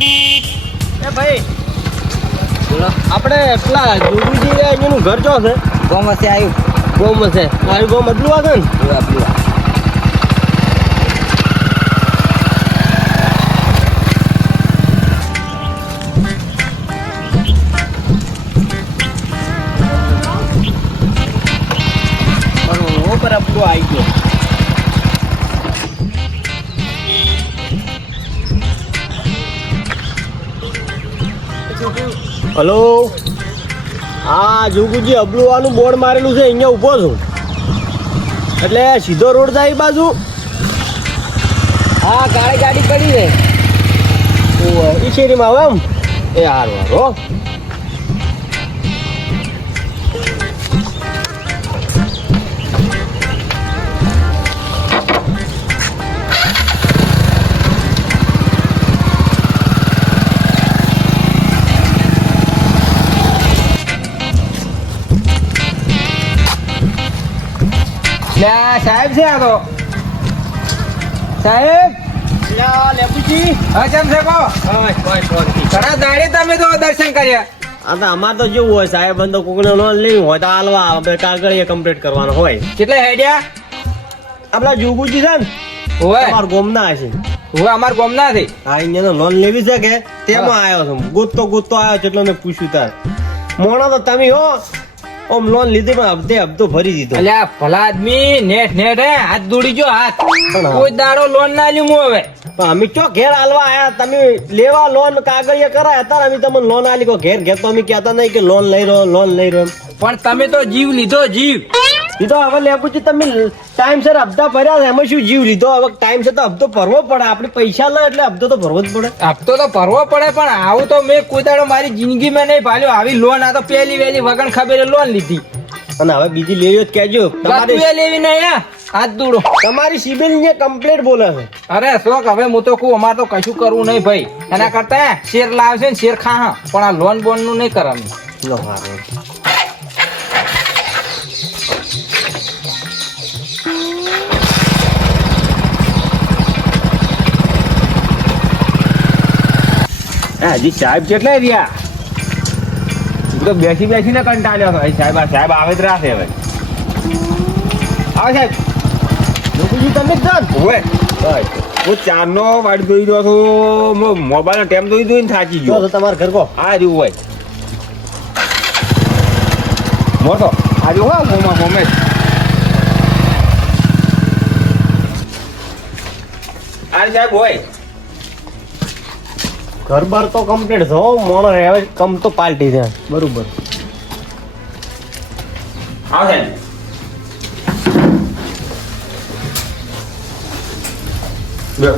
એ ભાઈ બોલો. આપણે પેલા જોગીજી એનું ઘર જો છે? ગોમસે આવ્યું ગોમસે. મારું ગોમ બદલું આવે ને? હલો? હા, જોગુજી અબલુવાનું બોર્ડ મારેલું છે, અહીંયા ઊભો છું. એટલે સીધો રોડ થાય બાજુ? હા ગાડી ગાડી પડી છે. એ શેરીમાં આવે એમ? એ હારું હારું આ સાહેબ છે આ તો. સાહેબ? લ્યા, લેબુજી. હા કેમ છે કહો? હા કોઈ શાંતિ ઘણા દાડે તમે તો દર્શન કર્યા. અમાર તો જેવું હોય સાહેબ તો કોકને લોન લેવી હોય તો હાલવા આપણે કાગળિયા કમ્પ્લીટ કરવાનો હોય. કેટલા હેડ્યા? આપણા જોગુજી છે ને ઓવે અમાર ગોમના છે. ઓવે અમાર ગોમ ના હા અહીંયા લોન લેવી છે કે? તેમાં આવ્યો છું. ગોતતો ગોતતો આવ્યો છે એટલે મેં પૂછ્યું તાર. મોણો તો તમે હો. ઓમ લોન લીધી પણ હપ્તે હપ્તો ભરી દીધો. અલ્યા ભલા આદમી નેટ નેટ હે? હાથ દોડી જો હાથ. કોઈ દાડો લોન ના લ્યું હું હવે. પણ અમે ચો ઘેર હાલવા આયા? તમે લેવા લોન કાગળિયા કરાયા હતા અમે તમને લોન આલી કો ઘેર ઘેર તો અમે કહેતા નહીં કે લોન લઈ રહ્યો લોન લઈ રહ્યો. પણ તમે તો જીવ લીધો જીવ. એ તો હવે લેબુજી તમે ટાઈમસર હપ્તા ભર્યા એમાં શું જીવ લીધો? હવે ટાઈમસર તો હપ્તો ભરવો પડે. આપણે પૈસા લે એટલે હપ્તો તો ભરવો જ પડે. હપ્તો તો ભરવો પડે પણ આવું તો મેં કોઈ દાડો મારી જિંદગીમાં નહીં ભાલ્યો. આવી લોન આ તો પહેલી વહેલી વગણ ખબર લોન લીધી. અને હવે બીજી લેવી જ કહેજો. તમારે લેવી નહીં હાથ દૂડો. તમારી સિબિલ ને કમ્પ્લેટ બોલે છે. અરે શોક હવે હું તો કહું અમારે તો કશું કરવું નહીં ભાઈ. એના કરતા શેર લાવશે ને શેર ખા પણ આ લોન બોનનું નહીં કરવાનું હજી સાહેબ કેટલા રહ્યા? તો બેસી બેસીને કંટાળ્યો હતો સાહેબ આ સાહેબ આવે જ રાખે હવે. આવો સાહેબ. જોગુજી તમે જ હોય હું ચારનો વાડ જોઈ રહ્યો છું. હું મોબાઈલનો ટેમ જોઈ જોઈને થાકી ગયો. તો તમારા ઘર કો આ રહ્યું હોય. મોટો. આ રહ્યું હોય મોમાં મોમે. આ સાહેબ હોય. ઘર બાર તો કમ્પ્લીટ થો મોણો રહેવે કમ તો પાલટી છે. બરોબર. હા સાહેબ. બેસો.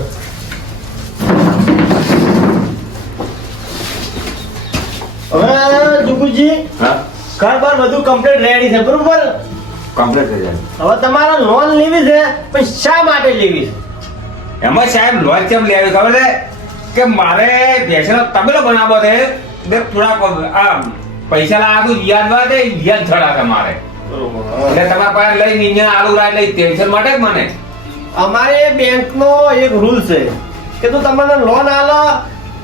હવે જુગુજી હા? ઘર બાર બધું કમ્પ્લીટ રેડી છે બરોબર? કમ્પ્લીટ થઈ જાય. હવે તમારે લોન લેવી છે પણ શા માટે લેવી છે? એમાં સાહેબ લોન કેમ લેવી ખબર છે? કે મારે ભેંસનો તબલો બનાવવો છે. બે થોડાક આ પૈસા લાગુ યાદ વાત યાદ થડા છે મારે. એટલે તમારા પાસે લઈને અહીંયા આલુ રાય લઈ ટેન્શન માટે મને. અમારે બેંકનો એક રૂલ છે કે તું તમને લોન આલો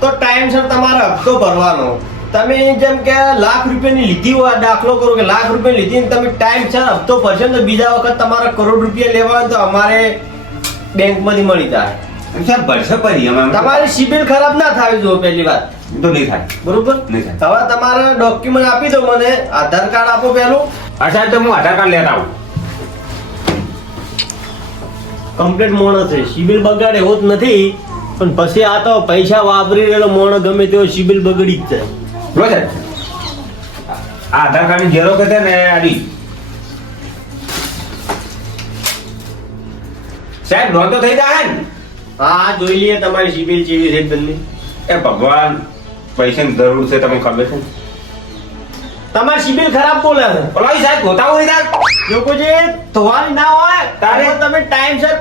તો ટાઈમસર તમારે હપ્તો ભરવાનો. તમે જેમ કે લાખ રૂપિયાની લીધી હોય દાખલો કરો કે લાખ રૂપિયા લીધી ને તમે ટાઈમસર હપ્તો ભરશો ને તો બીજા વખત તમારે કરોડ રૂપિયા લેવા હોય તો અમારે બેંકમાંથી મળી જાય. સાહેબ ભરશે પછી અમે તમારી સિબિલ ખરાબ ના થાય જો પહેલી વાત. તો નહીં થાય. બરોબર? નહીં થાય. હવે તમારે ડોક્યુમેન્ટ આપી દો મને. આધાર કાર્ડ આપો પહેલું. આ સાહેબ તો હું આધાર કાર્ડ લેતા આવું. કમ્પ્લીટ મોણો છે સિબિલ બગાડે હોત જ નથી પણ પછી આ તો પૈસા વાપરી રહેલો મોણો ગમે તેવો સિબિલ બગડી જ છે બરોબર આ આધાર કાર્ડની ઝેરોક્ષ છે ને આડી. સાહેબ નોંધો તો થઈ જાય ને? હા જોઈ લઈએ તમારી સિબિલ જેવી છે બંને. એ ભગવાન પૈસાની જરૂર છે તમે ખબર છે? તમારી સિબિલ ખરાબ બોલે છે. ઓલાઈ સાહેબ ગોતા હોય તાર. લોકો જે તમારી ના હોય તારે- તમે ટાઈમ સર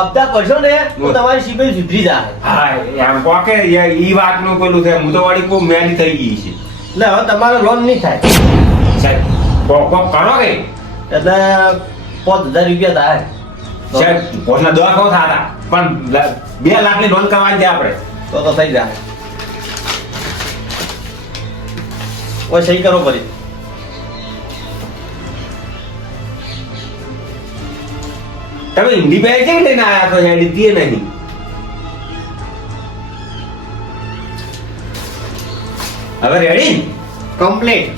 અબદા કરશો ને તો તમારી સિબિલ સુધરી જાય. હા એમ કોકે ઈ વાતનું પેલું છે હું તો વાળી કોઈ મેલી થઈ ગઈ છે. એટલે હવે તમારો લોન નહીં થાય. સાહેબ કોક કોક કરો કે? એટલે પાંચ હજાર રૂપિયા થાય. સાહેબ પોતના દવા ખાવ થતા. પણ બે લાખની લોન કરવા છે આપણે. તો તો થઈ જાય. ઓય સહી કરો ફરી. તમે બેગ કેવી લઈને આયા છો? હેડી દીએ નહીં. હવે રેડી કમ્પ્લીટ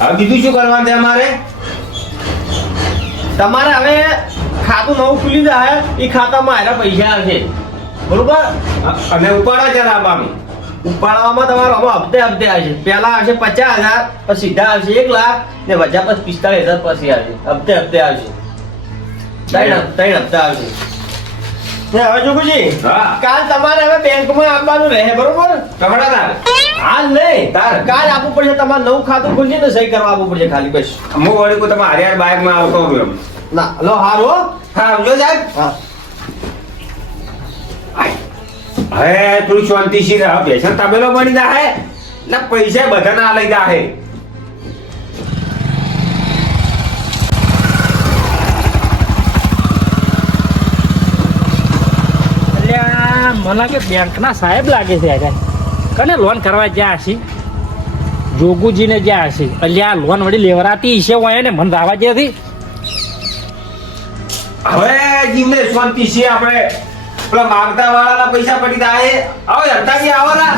હવે બીજું શું કરવાનું છે અમારે? તમારે હવે ખાતું નવું ખુલી જાય એ ખાતામાં આયરા પૈસા આવશે બરોબર? અને ઉપાડા જરા આપામી ઉપાડવામાં તમારો આમાં હપ્તે હપ્તે આવશે પહેલા આવશે પચાસ હજાર પછી સીધા આવશે એક લાખ ને વજા પછી પિસ્તાળીસ હજાર પછી આવશે હપ્તે હપ્તે આવશે ત્રણ ત્રણ હપ્તા આવશે હવે જોગુજી કાલ તમારે હવે બેંકમાં આપવાનું રહે બરોબર? કપડા તાર. હાલ નહીં. તાર. કાલ આપવું પડશે તમારે નવું ખાતું ખુલશે ને સહી કરવા આપવું પડશે ખાલી બસ. હું વળી તમારે તમે હરિયાર બાઇકમાં આવતો રહ્યો. ના લો હારું હો. સાહેબ. થોડી શાંતિ સી રહે પેશન તબેલો બની જાહે. ને પૈસા બધા ના લઈ મને લાગે બેંકના સાહેબ લાગે છે આગળ. કને લોન કરવા જ્યાં હશે? જોગુજીને જ્યાં હશે. એટલે આ લોન વળી લેવરાતી હશે હોય ને મને દાવા જેથી હવે જીવને શાંતિ છે આપણે પેલા માગતા વાળાના પૈસા પડી જાય. હવે હરતાજી આવો ના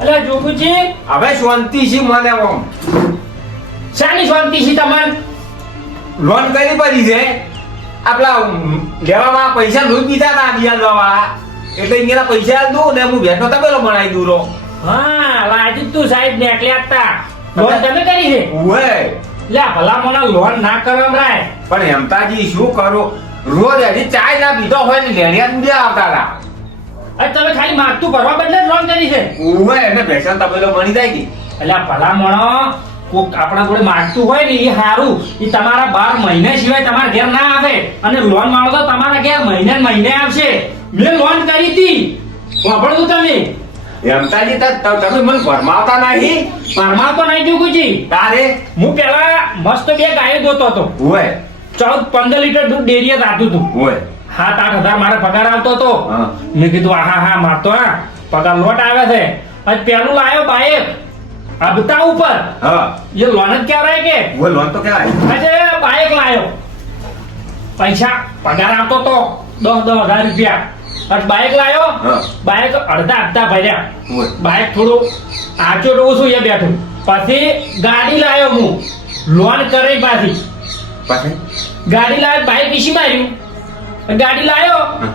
એટલે જોગુજી. હવે શાંતિ છે મને આમ. શાની શાંતિ છે તમારે? લોન કરી પડી છે? આપલા લેવામાં પૈસા લૂંટ દીધા હતા બિયાર વાળા એટલે અહીંયા પૈસા દઉં ને હું બેઠો તબેલો બનાવી દઉં રો હા લાજી તું સાહેબ ને એટલે હતા લોન તમે કરી છે? ઉવે. લે ભલા મને લોન ના કરો રાય પણ હેમતાજી શું કરો? રોજ હજી ચાય ના પીધો હોય ને લેણિયા દૂધે આવતા હતા. અરે તમે ખાલી માગતું ભરવા બદલે લોન કરી છે. ઉવે એને પેશન તબેલો બની જાય કે. એટલે ભલા મણો કોક આપણા જોડે માગતું હોય ને એ સારું એ તમારા બાર મહિને સિવાય તમારા ઘેર ના આવે. અને લોન માંગો તો તમારા ઘેર મહિને મહિને આવશે. મેં લોન કરી હતી. વાપરતું તમે. હેમતાજી ત- ત- તમે મને ભરમાવતા નહીં? પરમા નહીં જોગુજી તારે? હું પેલા મસ્ત બે ગાયો દોતો હતો. ઉવે ચૌદ પંદર લીટર દૂધ ડેરીએ દાતું હતું. ઉવે સાત આઠ હજાર મારે પગાર આવતો હતો. મેં કીધું હા હા મારતો હા. પગાર લોટ આવે છે. પેલું લાયો બાઈક હપ્તા ઉપર. હા. એ લોન જ કહેવાય કે? લોન તો કહેવાય આજે બાઈક લાયો. પૈસા પગાર આવતો તો દસ દસ હજાર રૂપિયા. અને બાઈક લાયો. હા. બાઈક અડધા હપ્તા ભર્યા. બાઇક થોડું આચો રહું છું એ બેઠું. પછી ગાડી લાયો હું. લોન કરે પાછી. પછી? ગાડી લાવ્યો બાઇક વિસી માર્યું. ગાડી લાયો. હા.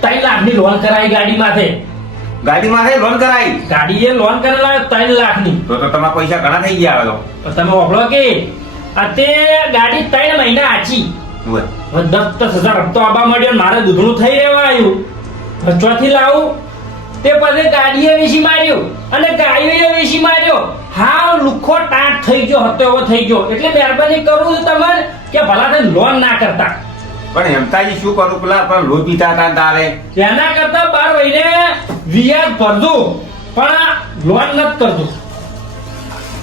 ત્રણ લાખની લોન કરાવી ગાડી માથે. ગાડી માથે લોન કરાવી ગાડી એ લોન કરેલા ત્રણ લાખની. તો તો તમારા પૈસા ઘણા થઈ ગયા તો. તમે વાપરો કે આ તે ગાડી ત્રણ મહિના હવે દસ દસ હજાર હપ્તો આબા મળ્યો મારે દૂધણું થઈ રહેવા આવ્યું હવે ચોથી લાવું. તે પછી ગાડીએ વેચી માર્યું. અને ગાડીએ વેચી માર્યો. હા લુખો ટાટ થઈ ગયો હતો એવો થઈ ગયો. એટલે મહેરબાની કરું છું તમારે કે ભલા થઈને લોન ના કરતા. પણ હેમતાજી શું કરું પેલા? પણ લોહી પીતા હતા તારે. એના કરતા બાર મહિને વ્યાજ ભરજો. પણ લોન નથી કરજો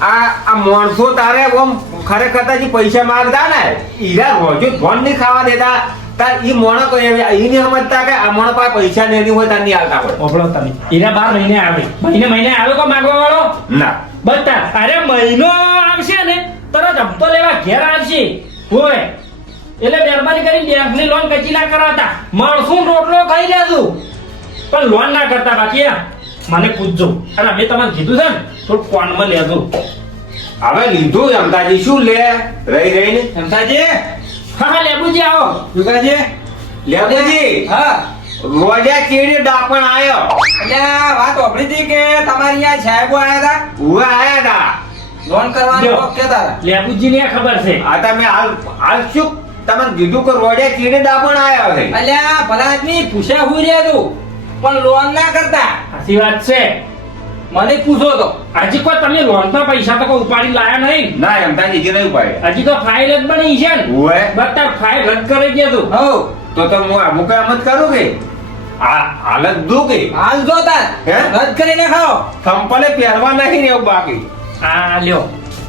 આ આ માણસો તારે આમ ખરેખર તાજી પૈસા માંગતા ને. ઈરા રોજો ફોન નહીં ખાવા દેતા. તાર ઈ મોણ કોઈ ઈ નહીં સમજતા કે આ મોણ પાસે પૈસા નહીં હોય તાર નહીં આવતા હોય. ઓપડો તમે. ઈરા બાર મહિને આવે. મહિને મહિને આવે કો માગવા વાળો? ના. બતા. અરે મહિનો આવશે ને તરત હપ્તો લેવા ઘેર આવશે. હોય. એટલે મહેરબાની કરી બેંકની લોન કચી ના કરાવતા. માણસું રોટલો ખાઈ લેતું પણ લોન ના કરતા બાકી મને પૂછજો. અને મેં તમને કીધું છે ને તો કોનમાં લેજો. હવે લીધું અમતાજી શું લે? રહી રહીને? અમતાજી હા હા લેબુજી આવો. યુગાજી લેબુજી હા. રોજા ચીડી ડાપણ આયો? એટલે વાત વાપરી હતી કે તમારી અહીંયા સાહેબો આયા હતા ઉવા આયા તા? લોન કરવાની ઓકે તારા હતા. લેબુજી ને ખબર છે. આ તમે હાલ હાલ શું? તમને કીધું કે રોજા ચીડી ડાપણ આયો છે? અલ્યા ભલા આદમી પૂછ્યા હું રહ્યા તું પણ લોન ના કરતા. સાચી વાત છે. મને પૂછો તો. હજી કોઈ તમે લોન ના પૈસા તો કોઈ ઉપાડી લાયા નહીં? ના એમ હેમતાજી જે નહીં ઉપાડી હજી તો ફાઇલ જ બની છે ને. ઉવે બતા ફાઇલ રદ કરી દીધું હો તો તો હું અમુક એમ જ કરું કે? આ હાલત દઉં કે. હાલ જો તાર. હે? રદ કરીને ખાઓ. સંપલે પહેરવા નહીં ને એવું બાકી. આ લ્યો.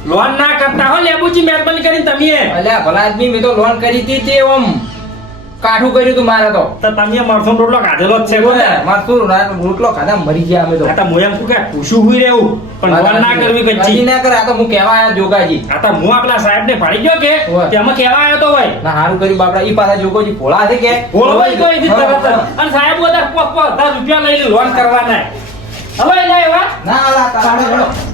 લોન ના કરતા હો લેબુજી મહેરબાની કરીને તમે અલ્યા ભલા આદમી મેં તો લોન કરી હતી તે ઓમ કાઠું કર્યું તું મારે તો. તો તમે મરસો રોટલો ખાધેલો જ છે કોને? રોટલો ખાધા? મરી ગયા અમે તો. આ તો હું એમ કે પૂછું હુઈ રહેવું. પણ ફોન ના કરવી કચ્છી. ના કરે આ તો હું કહેવા આયા જોગાજી. આ તો હું આપણા સાહેબ ને ફાડી ગયો કે? કે અમે કેવા આવ્યો તો ભાઈ ના હારું કર્યું બાપડા. ઈ પાછા જોગોજી ભોળા છે કે? બોલવાય તો એથી તરત અને સાહેબ બધા પોપ પોપ રૂપિયા લઈને લોન કરવાના. હવે એટલે એવા? ના આલા તારા